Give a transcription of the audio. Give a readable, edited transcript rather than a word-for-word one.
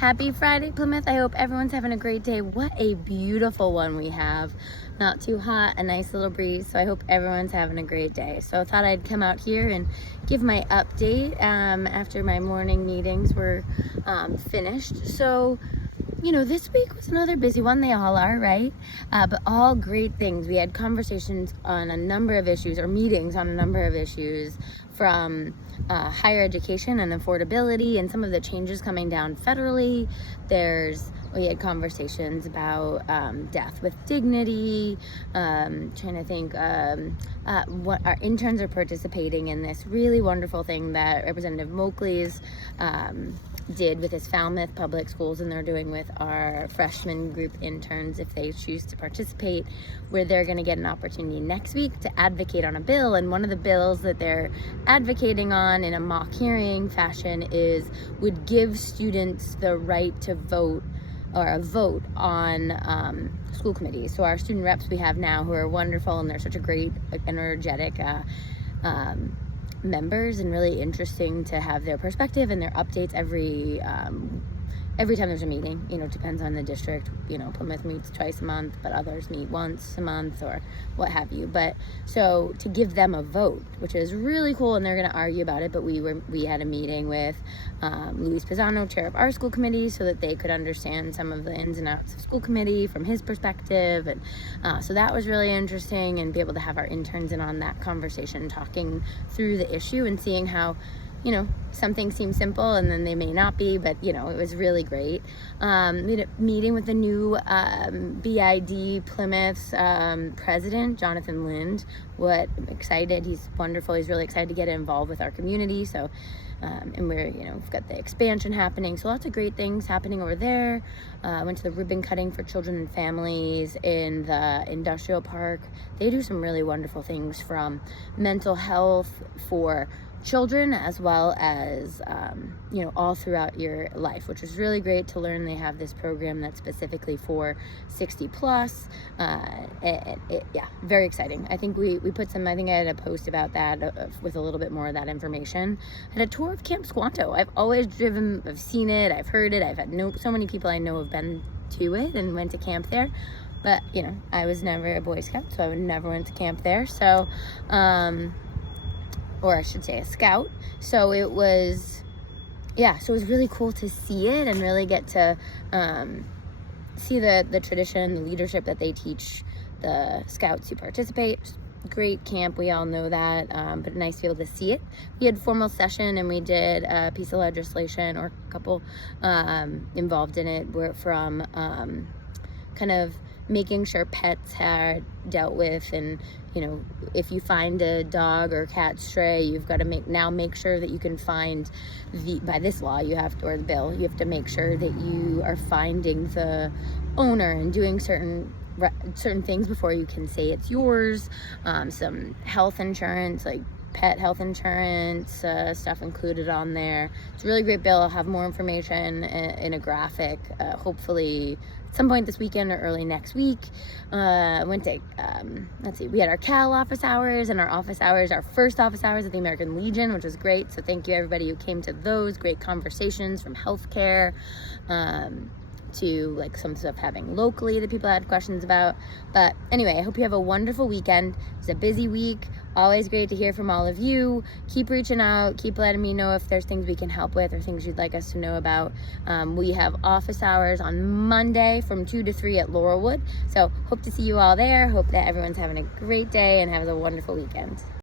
Happy Friday, Plymouth. I hope everyone's having a great day. What a beautiful one we have. Not too hot, a nice little breeze. So I hope everyone's having a great day. So I thought I'd come out here and give my update after my morning meetings were finished. So, you know, this week was another busy one. They all are, right? But all great things. We had conversations on a number of issues, or meetings on a number of issues, from higher education and affordability and some of the changes coming down federally. We had conversations about death with dignity, trying to think what our interns are participating in this really wonderful thing that Representative Moakley's did with his Falmouth Public Schools, and they're doing with our freshman group interns if they choose to participate, where they're going to get an opportunity next week to advocate on a bill. And one of the bills that they're advocating on in a mock hearing fashion would give students the right to vote, or a vote on school committees. So our student reps we have now, who are wonderful, and they're such a great, energetic members, and really interesting to have their perspective and their updates every time there's a meeting. You know, it depends on the district. You know, Plymouth meets twice a month, but others meet once a month or what have you. But so to give them a vote, which is really cool, and they're going to argue about it. But we had a meeting with Luis Pisano, chair of our school committee, so that they could understand some of the ins and outs of school committee from his perspective. And so that was really interesting, and be able to have our interns in on that conversation, talking through the issue and seeing how, you know, some things seem simple and then they may not be, but, you know, it was really great. We had a meeting with the new BID Plymouth's president, Jonathan Lind. I'm excited. He's wonderful. He's really excited to get involved with our community. So, and we've got the expansion happening. So lots of great things happening over there. Went to the ribbon cutting for children and families in the industrial park. They do some really wonderful things, from mental health for children as well as all throughout your life, which was really great to learn. They have this program that's specifically for 60 plus. Very exciting. I think we put I think I had a post about that with a little bit more of that information. And a tour of Camp Squanto. I've always I've seen it, I've heard it, I've had so many people I know have been to it and went to camp there. But, you know, I was never a Boy Scout, so I never went to camp there. So, or I should say a scout. So it was really cool to see it and really get to see the tradition, the leadership that they teach the scouts who participate. Great camp, we all know that, but nice to be able to see it. We had a formal session, and we did a piece of legislation, or a couple involved in it, from kind of making sure pets are dealt with. And, you know, if you find a dog or cat stray, you've got to make sure that you can find by this law, or the bill, you have to make sure that you are finding the owner and doing certain things before you can say it's yours. Some health insurance, like pet health insurance stuff included on there. It's a really great bill. I'll have more information in a graphic, hopefully at some point this weekend or early next week. Went to we had our Cal office hours, and our first office hours at the American Legion, which was great. So thank you everybody who came to those. Great conversations, from healthcare to like some stuff having locally that people had questions about. But anyway, I hope you have a wonderful weekend. It's a busy week. Always great to hear from all of you. Keep reaching out, keep letting me know if there's things we can help with or things you'd like us to know about. We have office hours on Monday from 2 to 3 at Laurelwood. So hope to see you all there. Hope that everyone's having a great day and has a wonderful weekend.